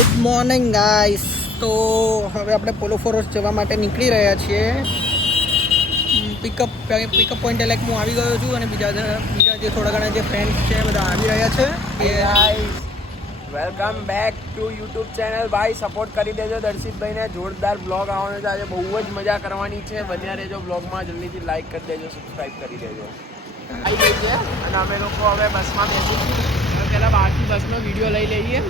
Good morning guys તો હવે આપણે પોલો ફોરેસ્ટ જવા માટે નીકળી રહ્યા છીએ. પિકઅપ પિકઅપ પોઈન્ટ એટલે હું આવી ગયો છું અને બીજા બીજા જે થોડા ઘણા જે ફ્રેન્ડ્સ છે બધા આવી રહ્યા છે. Welcome back to YouTube channel ભાઈ સપોર્ટ કરી દેજો દર્શિતભાઈને. જોરદાર બ્લોગ આવવાનો છે. આજે બહુ જ મજા કરવાની છે. બન્યા રહેજો બ્લોગમાં જલ્દીથી લાઈક કરી દેજો સબસ્ક્રાઈબ કરી દેજો. આવી ગઈ છે. અને અમે લોકો હવે બસમાં બેસીશું પહેલાં બહારથી બસનો વીડિયો લઈ લઈએ.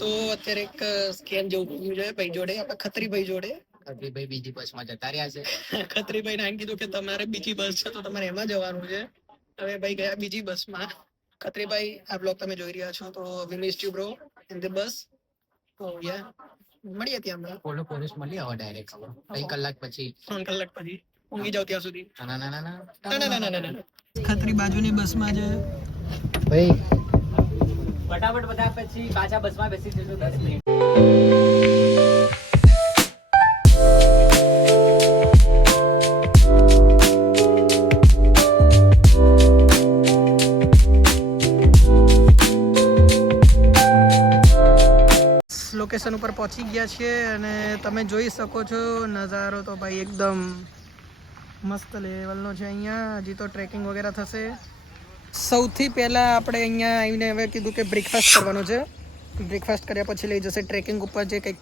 તો અત્યારે એક સ્કેમ જેવું થયું છે ભાઈ જોડે આપણે ખત્રીભાઈ જોડે. ભાઈ બીજી બસમાં જતા રહ્યા છે. ખત્રીભાઈ નામ કીધું કે તમારે બીજી બસ છે તો તમારે એમાં જવાનું છે. હવે ભાઈ ગયા બીજી બસમાં. ખત્રીભાઈ આ બ્લોગ તમે જોઈ રહ્યા છો તો we miss you bro in the bus તો યા મળીએ ત્યાં હમણાં? પોલો પોલીસ મળી આવો ડાયરેક્ટ કઈ કલાક પછી. ત્રણ કલાક પછી. ઊંઘી જાવ ત્યાં સુધી. ના ના ના ના ના. ના ના ના ના ખત્રી બાજુની બસમાં છે ભાઈ ફટાફટ બધા પછી પાછા બસમાં બેસી જજો દસ મિનિટ. લોકેશન ઉપર પહોંચી ગયા છીએ અને તમે જોઈ શકો છો નજારો તો ભાઈ એકદમ મસ્ત લેવલનો છે અહીંયા. હજી તો ટ્રેકિંગ વગેરે થશે. સૌથી પહેલાં આપણે અહીંયા આવીને હવે કીધું કે બ્રેકફાસ્ટ કરવાનો છે. બ્રેકફાસ્ટ કર્યા પછી લઈ જશે ટ્રેકિંગ ઉપર જે કંઈક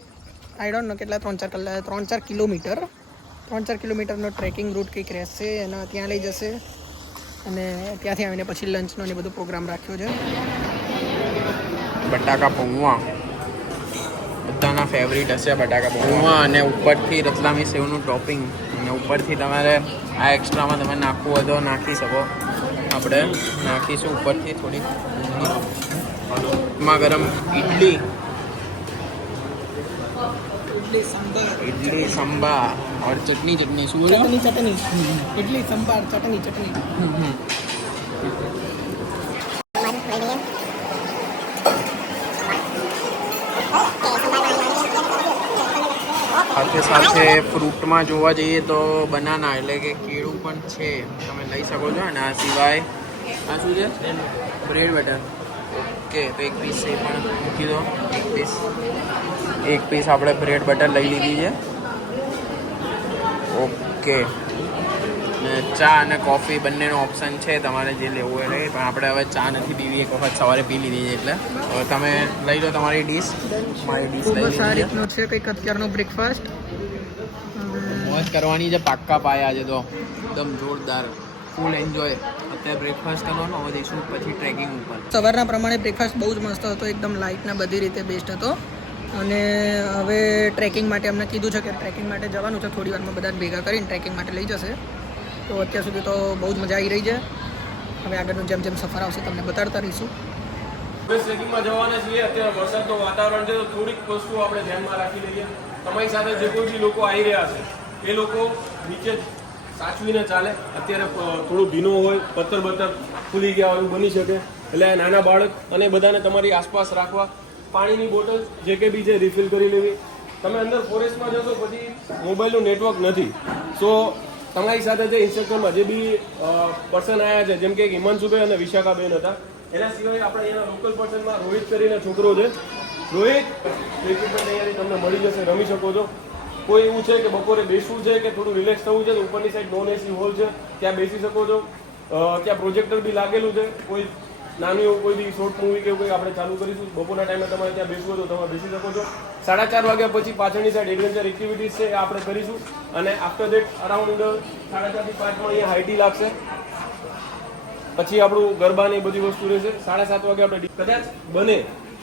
આઈ ડોન્ટ નો કેટલા, ત્રણ ચાર કલાક ત્રણ ચાર કિલોમીટર. ત્રણ ચાર કિલોમીટરનો ટ્રેકિંગ રૂટ કંઈક રહેશે અને ત્યાં લઈ જશે. અને ત્યાંથી આવીને પછી લંચનો ને બધો પ્રોગ્રામ રાખ્યો છે. બટાકા પૌવા. બધાના ફેવરિટ હશે બટાકા પૌવા અને ઉપરથી રતલામી સેવનું ટોપિંગ અને ઉપરથી તમારે આ એક્સ્ટ્રામાં તમે નાખવું હોય તો નાખી શકો. આપણે નાખીશું ઉપરથી થોડી માં ગરમ ઇડલી ઇડલી સંભાર. ઓર ચટણી ચટણી. શું ચટણી ચટણી. ઇડલી સંભાર ચટણી ચટણી. સાથે સાથે ફ્રૂટમાં જોવા જઈએ તો બનાના એટલે કે કેળું પણ છે. તમે લઈ શકો છો અને આ સિવાય આ શું છે? Bread butter. ઓકે, તો એક પીસ એ પણ મૂકી દો. એક પીસ એક પીસ આપણે બ્રેડ બટર લઈ લીધી છે. ઓકે. ને ચા અને કોફી બંનેનો ઓપ્શન છે, તમારે જે લેવું હોય લઈ. પણ આપણે હવે ચા નથી પીવી, એક વખત સવારે પી લીધી છે એટલે. હવે તમે લઈ લો તમારી ડીશ મારી ડીશ લઈ લીધી છે. કંઈક અત્યારનો બ્રેકફાસ્ટ મોજ કરવાની છે પાક્કા પાયા છે તો. એકદમ જોરદાર. ફૂલ એન્જોય અત્યારે બ્રેકફાસ્ટ કરવાનો હવે જઈશું પછી ટ્રેકિંગ ઉપર. સવારના પ્રમાણે બ્રેકફાસ્ટ બહુ જ મસ્ત હતો એકદમ લાઇટના બધી રીતે બેસ્ટ હતો. અને હવે ટ્રેકિંગ માટે અમને કીધું છે કે ટ્રેકિંગ માટે જવાનું છે થોડી વારમાં બધા ભેગા કરીને ટ્રેકિંગ માટે લઈ જશે. તો અત્યાર સુધી તો બહુ જ મજા આવી રહી છે. હવે આગળનું જેમ જેમ સફર આવશે તમને બતાડતા રહીશું. ટ્રેકિંગમાં જવાના છીએ અત્યારે વરસાદનું વાતાવરણ છે તો થોડીક વસ્તુ આપણે ધ્યાનમાં રાખી લઈએ. તમારી સાથે જે કોઈ બી લોકો આવી રહ્યા છે એ લોકો નીચે સાચવીને ચાલે. અત્યારે થોડું ભીનું હોય, પથ્થર બત્તર ફૂલી ગયા હોય બની શકે. એટલે નાના બાળક અને બધાને તમારી આસપાસ રાખવા પાણીની બોટલ, જે કે બી છે રિફિલ કરી લેવી. તમે અંદર ફોરેસ્ટમાં જશો પછી મોબાઈલનું નેટવર્ક નથી. સો તમારી સાથે જે ઇન્સ્ટ્રક્ટરમાં જે બી પર્સન આવ્યા છે, જેમ કે હિમાંશુભાઈ અને વિશાખાબેન હતા. એના સિવાય આપણે અહીંયાના લોકલ પર્સનમાં રોહિત કરીને છોકરો છે. રોહિત તૈયારી તમને મળી જશે, રમી શકો છો. કોઈ એવું છે કે બપોરે બેસવું છે કે થોડું રિલેક્સ થવું છે ઉપરની સાઈડ નોન એસી હોલ છે, ત્યાં બેસી શકો છો. ત્યાં પ્રોજેક્ટર બી લાગેલું છે. કોઈ નાનું એવું કોઈ બી શોર્ટ મૂવી કે કોઈ આપણે ચાલુ કરીશું, બપોરના ટાઈમે તમારે ત્યાં બેસવું હોય તો તમે બેસી શકો છો. સાડા ચાર વાગ્યા પછી પાછળની સાઈડ એડવેન્ચર એક્ટિવિટીઝ છે આપણે કરીશું. અને આફ્ટર દેટ અરાઉન્ડ સાડા ચારથી પાંચમાં અહીંયા હાઈટી લાગશે. પછી આપણું ગરબાની બધી વસ્તુ રહેશે. સાડા સાત વાગે આપણે કદાચ બને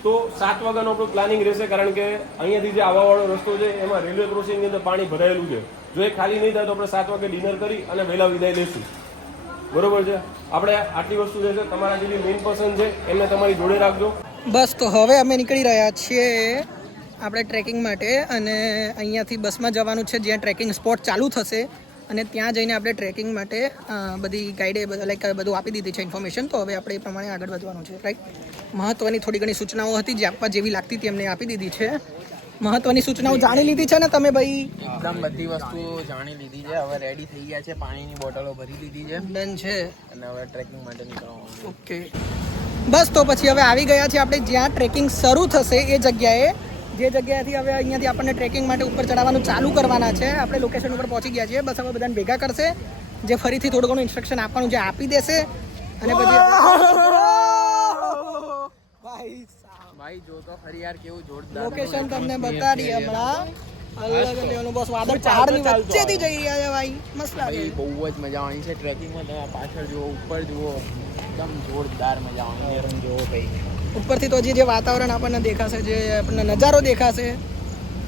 તો સાત વાગ્યાનો આપણું પ્લાનિંગ રહેશે કારણ કે અહીંયાથી જે આવવાવાળો રસ્તો છે, એમાં રેલવે ક્રોસિંગની અંદર પાણી ભરાયેલું છે. જો એ ખાલી નહીં થાય તો આપણે સાત વાગે ડિનર કરી અને વહેલા વિદાય લેશું. બરોબર છે? આપણે આટલી વસ્તુ જે છે, તમારા જે મેઇન પર્સન છે, એમને તમારી જોડે રાખજો. બસ, તો હવે અમે નીકળી રહ્યા છીએ આપણે ટ્રેકિંગ માટે અને અહીંયાથી બસમાં જવાનું છે, જ્યાં ટ્રેકિંગ સ્પોટ ચાલુ થશે. અને ત્યાં જઈને આપણે ટ્રેકિંગ માટે બધી ગાઈડે લાઈક બધું આપી દીધી છે ઇન્ફોર્મેશન તો હવે આપણે એ પ્રમાણે આગળ વધવાનું છે રાઈટ મહત્ત્વની થોડી ઘણી સૂચનાઓ હતી જે આપવા જેવી લાગતી હતી એમને આપી દીધી છે. મહત્ત્વની સૂચનાઓ જાણી લીધી છે ને તમે ભાઈ? એકદમ બધી વસ્તુ જાણી લીધી છે. હવે રેડી થઈ ગયા છે. પાણીની બોટલો ભરી લીધી છે. ડન છે. અને હવે ટ્રેકિંગ માટે નીકળવાનું ઓકે બસ તો પછી હવે આવી ગયા છે આપણે. જ્યાં ટ્રેકિંગ શરૂ થશે એ જગ્યાએ જે જગ્યાએથી હવે અહીંયાથી આપણને ટ્રેકિંગ માટે ઉપર ચડાવવાનું ચાલુ કરવાના છે આપણે લોકેશન ઉપર પહોંચી ગયા છીએ. બસ હવે બધાને ભેગા કરશે જે ફરીથી થોડું ઘણું ઇન્સ્ટ્રક્શન આપવાનું જે આપી દેશે. અને પછી ભાઈ ભાઈ જો તો ફરી યાર કેવું જોરદાર લોકેશન તમને બતાડી હમણાં. અલગ લેવલનું બસ વાદળ પહાડની વચ્ચેથી જઈ રહ્યા છે ભાઈ. મસ્ત લાગે. બહુ જ મજા આવવાની છે. ટ્રેકિંગમાં તમે પાછળ જુઓ ઉપર જુઓ. એકદમ જોરદાર મજા આવવાની જુઓ ભાઈ. ઉપરથી તો જે જે વાતાવરણ આપણને દેખાશે જે આપણને નજારો દેખાશે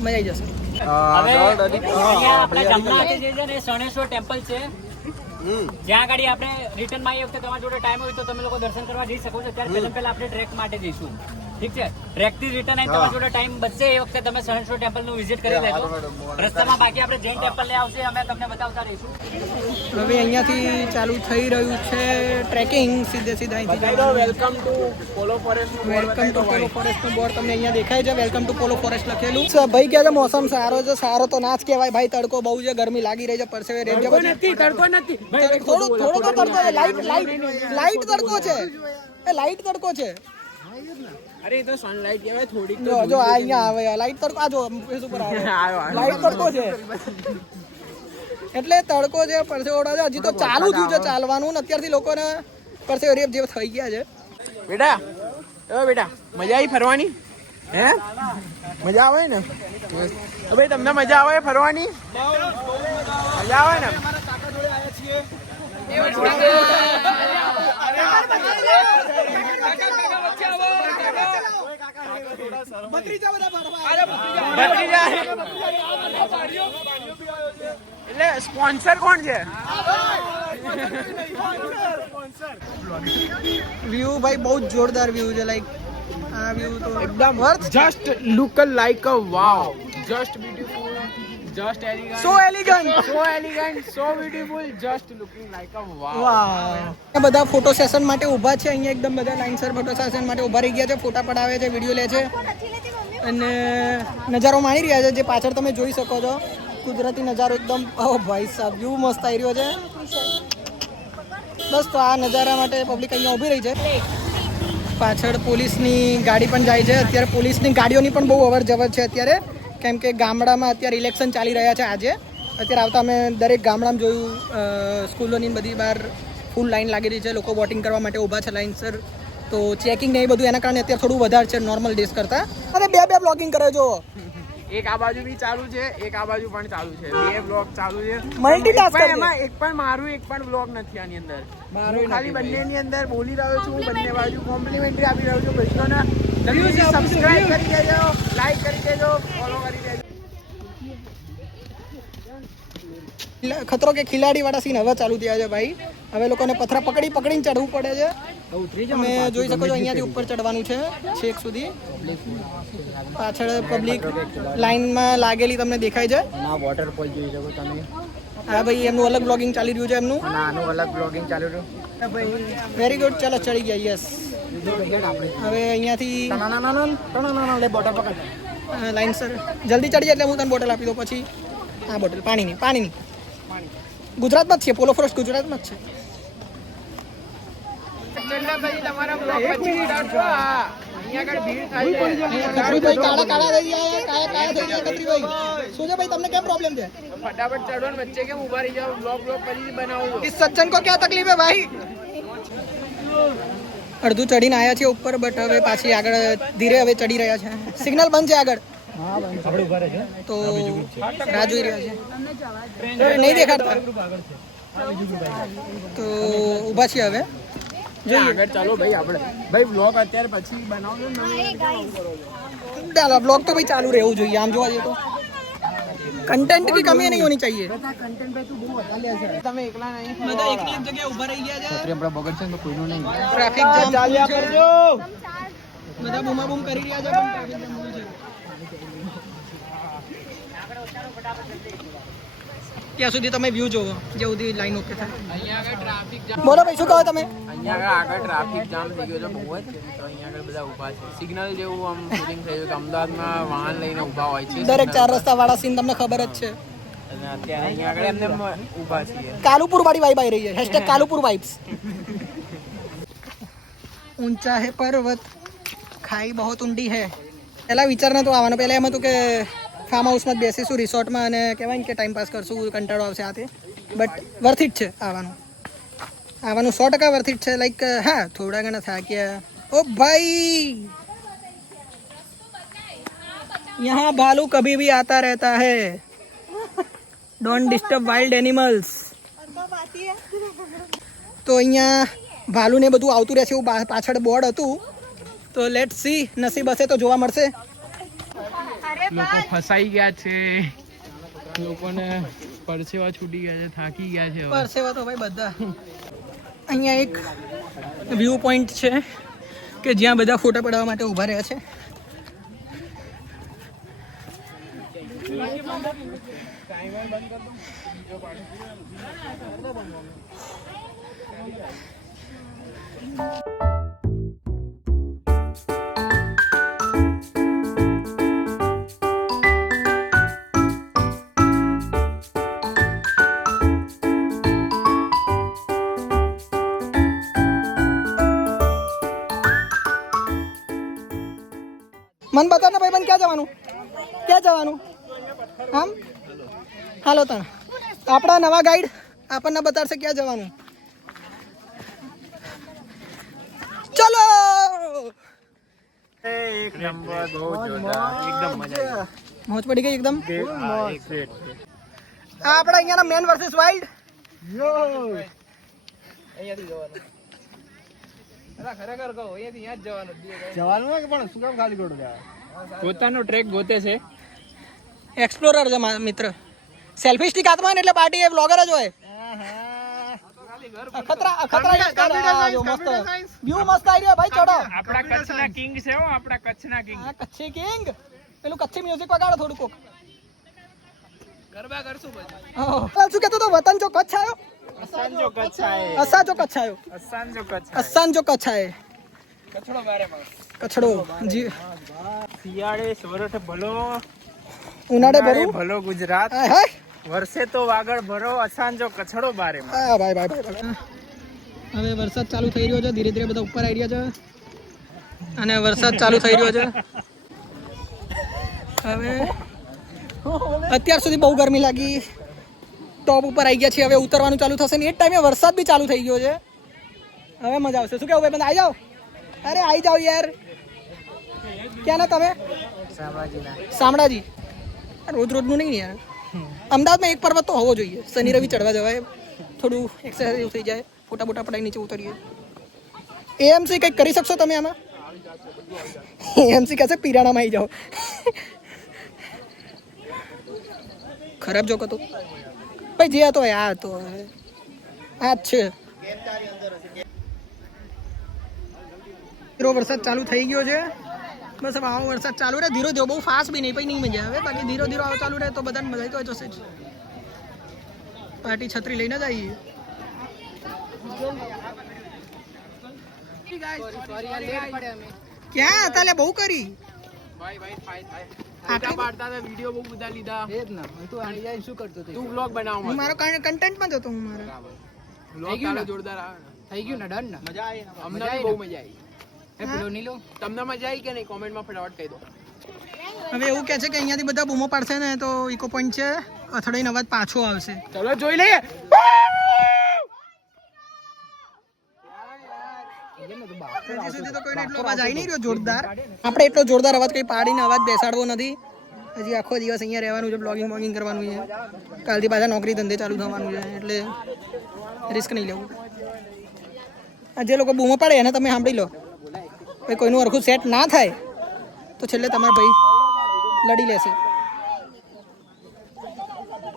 મજા આવી જશે. ત્યાં અહીંયા આપણા જે છે ને શણેશ્વર ટેમ્પલ છે. જ્યાં આગળ આપણે રિટર્નમાં એ વખતે તમારા જોડે ટાઈમ હોય તો તમે લોકો દર્શન કરવા જઈ શકો છો. ત્યારે પહેલા પહેલા આપણે ટ્રેક માટે જઈશું. ઠીક છે? પ્રેક્ટિસ રિટર્ન આવીને તમારા જોડે ટાઈમ બચશે એ વખતે તમે શણેશ્વર ટેમ્પલનું વિઝિટ કરી લેજો. રસ્તામાં બાકી આપણે જૈન ટેમ્પલ લઈ આવશે અમે તમને બતાવતા રહીશું. હવે અહીંયાથી ચાલુ થઈ રહ્યું છે ટ્રેકિંગ સીધે સીધા અહીંથી welcome to Polo forest welcome to Polo ફોરેસ્ટનું board તમને અહીંયા દેખાય છે. વેલકમ ટુ પોલો ફોરેસ્ટ લખેલું. છે ભાઈ કે છે? મોસમ સારો છે? સારો તો ના જ કહેવાય. ભાઈ તડકો બહુ છે. ગરમી લાગી રહી છે. પરસેવે રેત છે નથી તડકો નથી. થોડો થોડો તો તડકો છે. લાઈટ લાઈટ લાઈટ તડકો છે. એ લાઈટ તડકો છે. અરે તો સનલાઇટ કહેવાય થોડીક તો જો આ અહીંયા આવે લાઈટ તડકો આ જો ફેસ ઉપર આવે. લાઈટ તડકો છે એટલે તડકો છે પરસેવો ઓળા છે હજી તો ચાલુ થયું છે ચાલવાનું ને અત્યારથી લોકોને પરસેવો રેપ જેવા થઈ ગયા છે બેટા ઓ બેટા મજા આવી ફરવાની હે મજા આવે ને હવે ભાઈ તમને મજા આવે ફરવાની મજા આવે ને એટલે સ્પોન્સર કોણ છે? વ્યૂ ભાઈ બહુ જોરદાર વ્યૂ છે લાઈક આ વ્યૂ તો એકદમ. Worth just look like a wow just beautiful just elegant. So elegant. So elegant, so beautiful, just looking like a wow. wow. બધા ફોટો સેશન માટે ઊભા છે. અહીંયા એકદમ બધા લાઇનસર ફોટો સેશન માટે ઊભા રહી ગયા છે. ફોટા પડાવે છે વીડિયો લે છે. અને નજારો માણી રહ્યા છે. જે પાછળ તમે જોઈ શકો છો. કુદરતી નજારો એકદમ ઓ ભાઈ સાહેબ વ્યૂ મસ્ત આવી રહ્યો છે. બસ તો આ નજારા માટે પબ્લિક અહીંયા ઊભી રહી છે. પાછળ પોલીસની ગાડી પણ જાય છે. અત્યારે પોલીસની ગાડીઓની પણ બહુ અવર જવર છે અત્યારે. કેમ કે ગામડામાં અત્યારે ઇલેક્શન ચાલી રહ્યા છે આજે. અત્યારે આવતા અમે દરેક ગામડામાં જોયું સ્કૂલોની બધી બહાર ફૂલ લાઈન લાગી રહી છે. લોકો વોટિંગ કરવા માટે ઊભા છે લાઇનસર તો ચેકિંગ ને એ બધું એના કારણે અત્યારે થોડું વધારે છે નોર્મલ ડેઝ કરતાં. અરે બે બે બ્લોગિંગ કરે જો એક આ બાજુ બી ચાલુ છે એક આ બાજુ પણ ચાલુ છે. બે બ્લોગ ચાલુ છે. છે. એમાં એક પણ મારું એક પણ બ્લોગ નથી આની અંદર. મારું ખાલી બંનેની અંદર બોલી રહ્યો છું બંને બાજુ કોમ્પ્લિમેન્ટરી આપી રહ્યો છું. ભાઈઓને જલ્દી સબસ્ક્રાઇબ કરી દેજો લાઈક કરી દેજો ફોલો કરી દેજો. ખતરો કે ખિલાડી વાળા સીન હવે ચાલુ થયા છે ભાઈ. હવે લોકોને પથરા પકડી પકડીને ચડવું પડે છે. તમે જોઈ શકો છો અહીંયાથી ઉપર ચડવાનું છે છેક સુધી. પાછળ પબ્લિક લાઈનમાં લાગેલી તમને દેખાય છે. વોટરફોલ જોઈ શકો તમે. હા ભાઈ એમનું અલગ બ્લોગિંગ ચાલી રહ્યું છે એમનું. આનું અલગ બ્લોગિંગ ચાલી રહ્યું. વેરી ગુડ ચાલો ચડી ગયા યસ હવે અહીંયાથી લાઈન સર જલ્દી ચડી એટલે હું તને બોટલ આપી દઉં પછી. હા બોટલ પાણીની પાણીની. ગુજરાતમાં જ છે પોલો ફોરેસ્ટ ગુજરાતમાં જ છે. એટલે કો ક્યાં તકલીફ હે ભાઈ? અડધું ચડીને આવ્યા છે ઉપર બટ હવે પાછી આગળ ધીરે હવે ચડી રહ્યા છે. સિગ્નલ બંધ છે આગળ. તો રાહ જોઈ રહ્યા છે. નહીં દેખાડતા? તો ઊભા છીએ હવે. જોઈએ આગળ ચાલો ભાઈ આપણે ભાઈ બ્લોગ અત્યારે પછી બનાવજો ને ચાલો બ્લોગ તો ભાઈ ચાલુ રહેવું જોઈએ આમ જોવા જઈએ તો कंटेंट की कमी नहीं होनी चाहिए તમે એકલા નહીં બધા એકની એક જગ્યાએ ઊભા રહી ગયા છે આપણા બગડ છે ને તો કોઈનું નહીં ટ્રાફિક જામ ચાલ્યા કરજો બધા બૂમા બૂમ કરી રહ્યા છે પણ traffic jam બહુ છે. ત્યાં સુધી તમે વ્યૂ જોવો જ્યાં સુધી લાઈન ઓકે થાય. બોલો ભાઈ શું કહો તમે? અહીંયા આગળ આગળ ટ્રાફિક જામ થઈ ગયો છે બહુ જ. તો અહીંયા આગળ બધા ઊભા છે. સિગ્નલ જેવું આમ ફિલિંગ થઈ ગયું કે અમદાવાદમાં વાહન લઈને ઊભા હોય છે. દરેક ચાર રસ્તા વાળા સીન તમને ખબર જ છે. અત્યારે અહીંયા આગળ એમને ઊભા છીએ. કાલુપુર વાળી વાઇબ આવી રહી છે. હેશટેગ કાલુપુર વાઇબ્સ ઊંચા હે પર્વત ખાઈ બહુ ઊંડી હે. પેલા વિચાર નતો આવવાનો. પહેલાં એમ હતું કે ફાર્મ હાઉસમાં જ બેસીશું રિસોર્ટમાં અને કહેવાય ને કે ટાઈમ પાસ કરશું કંટાળો આવશે આથી. બટ વર્થિટ છે આવવાનું. આવવાનું સો ટકા વર્થિટ છે. લાઈક હા, થોડા ઘણા થાક્યા ઓ ભાઈ! યહાં ભાલુ કભી ભી આતા રહેતા હે. ડોન્ટ ડિસ્ટર્બ વાઇલ્ડ એનિમલ્સ તો અહીંયા ભાલુ ને બધું આવતું રહેશે એવું પાછળ બોર્ડ હતું. તો લેટ સી નસીબ હશે તો જોવા મળશે. લોકો ફસાઈ ગયા છે. લોકોને પરસેવા છૂટી ગયા છે, થાકી ગયા છે પરસેવા તો ભાઈ બધા. અહીંયા એક વ્યૂ પોઈન્ટ છે કે જ્યાં બધા ફોટા પડાવવા માટે ઊભા રહ્યા છે. મન બતાવ ને ભાઈ બંધ ક્યાં જવાનું? ક્યાં જવાનું? આમ? હાલો તણ. આપણા નવા ગાઈડ આપણને બતાડશે ક્યાં જવાનું. ચલો! મજા પડી ગઈ એકદમ? આપણા અહીંયાના મેન વર્સિસ વાઇલ્ડ જવાનું. હોય પણ શું કામ ખાલી ખોટું જવાનું પોતાનો ટ્રેક ગોતે છે. એક્સપ્લોરર છે મિત્ર. સેલ્ફી સ્ટિક હાથમાં એટલે પાર્ટી એ વ્લોગર જ હોય. અખતરા અખતરા use કરે. આ જો મસ્ત. વ્યૂ મસ્ત આવી રહ્યો ભાઈ ચડો. આપણા કચ્છના કિંગ છે હો આપણા કચ્છના કિંગ આ કચ્છી કિંગ પેલું કચ્છી મ્યુઝિક વગાડો થોડું કોક. ગરબા કરશું પછી. શું કહેતો તો વતન જો કચ્છ આયો અસાંજો કચ્છાએ. અસાંજો કચ્છાયો અસાંજો કચ્છ આયો અસાંજો કચ્છ અસાન જો કચ્છ કચડો બારે માં કચ્છડો જી. શિયાળે સોરઠ ભલો ઉનાળે ભરો? ભલો ગુજરાત. વર્ષે તો વાગળ ભરો અસાંજો કચ્છડો બારે માં હા ભાઈ ભાઈ ભાઈ. હવે વરસાદ ચાલુ થઈ રહ્યો છે ધીરે ધીરે બધા ઉપર આવી રહ્યા છે. અને વરસાદ ચાલુ થઈ રહ્યો છે. હવે અત્યાર સુધી બહુ ગરમી લાગી. ટોપ ઉપર આવી ગયા છે. હવે ઉતરવાનું ચાલુ થશે ને એ જ ટાઈમે વરસાદ બી ચાલુ થઈ ગયો છે. હવે મજા આવશે. શું કેવું ભાઈ બંધ? આવી જાઓ. અરે આવી જાઓ યાર. ક્યાં ના તમે? શામળાજી. રોજ રોજનું નહીં યાર. અમદાવાદમાં એક પર્વત તો હોવો જોઈએ. શનિ રવિ ચડવા જવાય. થોડું એક્સરસાઇઝ થઈ જાય. ફોટા બોટા પડાવી નીચે ઉતરીએ. એએમસી કંઈક કરી શકશો તમે આમાં? એએમસી કહેશે પીરાણામાં આવી જાઓ. ખરાબ જોક હતો. ભાઈ જે હતો આ હતો. આ જ છે. ધીરો વરસાદ ચાલુ થઈ ગયો છે. બસ હવે આવો વરસાદ ચાલુ રહે. ધીરો ધીરો બહુ ફાસ્ટ બી નહીં પછી નહીં મજા આવે. બાકી ધીરો ધીરો આવો ચાલુ રહે તો બધાને મજા તો જશે જ. પાર્ટી છત્રી લઈને જ આવીએ. ક્યાં? તાલે બહુ કરી. ભાઈ ભાઈ થાય ફોટા પાડતા હતા વીડિયો બહુ બધા લીધા. તું બ્લોગ બનાવ હું મારો કન્ટેન્ટમાં જતો હું મારો. વ્લોગ તારો જોરદાર આવે થઈ ગયું ને? ડન ને? મજા આવી અમને બહુ મજા આવી. એ પેલો નીલો. તમને મજા આવી કે નહીં? કોમેન્ટમાં ફટાફટ કહી દો. હવે એવું કહે છે કે અહીંયાથી બધા બૂમો પાડશે ને તો ઇકો પોઈન્ટ છે. અથડાઈને અવાજ પાછો આવશે. ચલો જોઈ લઈએ હજી જોરદાર. આપણે એટલો જોરદાર અવાજ કંઈ પાડીને અવાજ બેસાડવો નથી. હજી આખો દિવસ અહીંયા રહેવાનું છે બ્લોગિંગ વોગિંગ કરવાનું છે. કાલથી પાછા નોકરી ધંધે ચાલુ થવાનું છે, એટલે રિસ્ક નહીં લેવું. જે લોકો બૂમો પાડે એને તમે સાંભળી લો. ભાઈ, કોઈનું અરખું સેટ ના થાય, તો છેલ્લે તમારા ભાઈ લડી લેશે.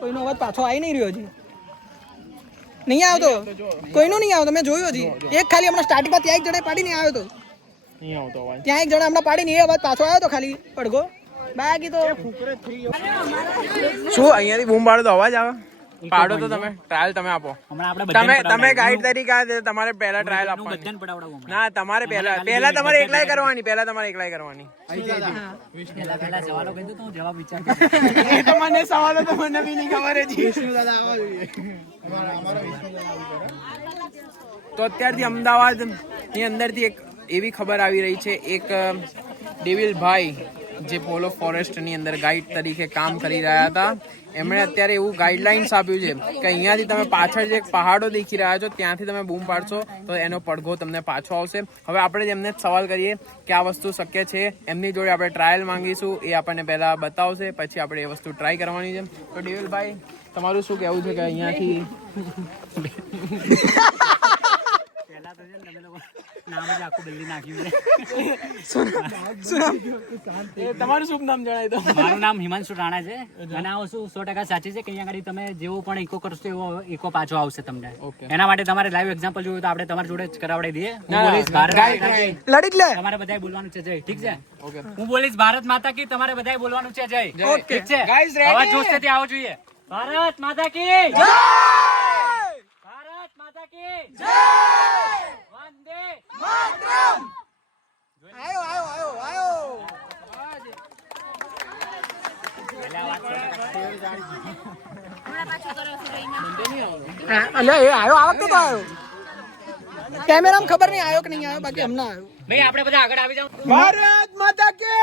કોઈનો અવાજ પાછો આવી નહીં રહ્યો હજી. નહીં આવતો? કોઈનો નહીં આવતો? મેં જોયું હજી. એક ખાલી હમણાં સ્ટાર્ટિંગમાં ત્યાં એક જણે પાડીને આવ્યો હતો અવાજ ત્યાં એક જણા હમણાં પાડીને એ અવાજ પાછો આવ્યો હતો ખાલી પડઘો. બાકી તો શું અહીંયાથી બૂમ પાડે તો અવાજ આવે? પાડો તો તમે ટ્રાયલ તમે આપો. તમે તમે ગાઈડ તરીકે આ તમારે પહેલા ટ્રાયલ આપવાની. ના તમારે પહેલા પહેલા તમારે એકલાય કરવાની પહેલા તમારે એકલાય કરવાની. પહેલા પહેલા સવાલો કહી દો તો હું જવાબ વિચાર એ તો મને સવાલો તો મને બી નહીં ખબર તો અત્યારથી અમદાવાદની અંદરથી એક એવી ખબર આવી રહી છે એક ડેવિલ ભાઈ જે પોલો ફોરેસ્ટની અંદર ગાઈડ તરીકે કામ કરી રહ્યા હતા. એમણે અત્યારે એવું ગાઈડલાઇન્સ આપ્યું છે કે અહીંયાથી તમે પાછળ જે પહાડો દેખી રહ્યા છો, ત્યાંથી તમે બૂમ પાડશો તો એનો પડઘો તમને પાછો આવશે. હવે આપણે એમને સવાલ કરીએ કે આ વસ્તુ શક્ય છે? એમની જોડે આપણે ટ્રાયલ માંગીશું, એ આપણને પહેલાં બતાવશે, પછી આપણે એ વસ્તુ ટ્રાય કરવાની છે. તો ડેવિલભાઈ તમારું શું કહેવું છે કે અહીંયાથી પહેલા તો છે ને તમે લોકો નામ જ આખું બદલી નાખ્યું છે તમારું શુભ નામ જણાવી દો મારું નામ હિમાંશુ રાણા છે. અને આ વસ્તુ સો ટકા સાચી છે કે અહીંયા આગળ તમે જેવો પણ ઇકો કરશો એવો ઇકો પાછો આવશે તમને. એના માટે તમારે લાઈવ એક્ઝામ્પલ જોયું તો આપણે તમારી જોડે જ કરાવડી દઈએ. હું બોલીશ ભારત guide, માતા કી. guide. લડી લે. તમારે બધાએ બોલવાનું છે જય. ઠીક છે? હું બોલીશ ભારત માતા કી તમારે બધાએ બોલવાનું છે જય. ઠીક છે? અવાજ આવો જોઈએ. ભારત માતા કી. જય! ભારત માતા કી. જય! વંદે આયો આયો આયો આયો! કેમેરામાં ખબર નહીં આવ્યો કે નહીં આવ્યો બાકી હમણાં આયો. ભાઈ આપણે બધા આગળ આવી જાવ ભારત માતા કે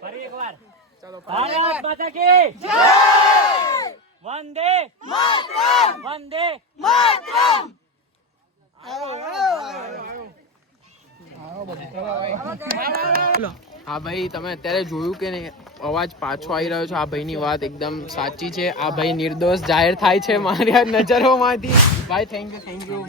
ફરી એકવાર. ભારત માતા કી જય! વંદે વંદે હા ભાઈ તમે અત્યારે જોયું કે નહીં? અવાજ પાછો આવી રહ્યો છે. આ ભાઈની વાત એકદમ સાચી છે. આ ભાઈ નિર્દોષ જાહેર થાય છે મારી આ નજરોમાંથી. ભાઈ થેન્ક યુ થેન્ક યુ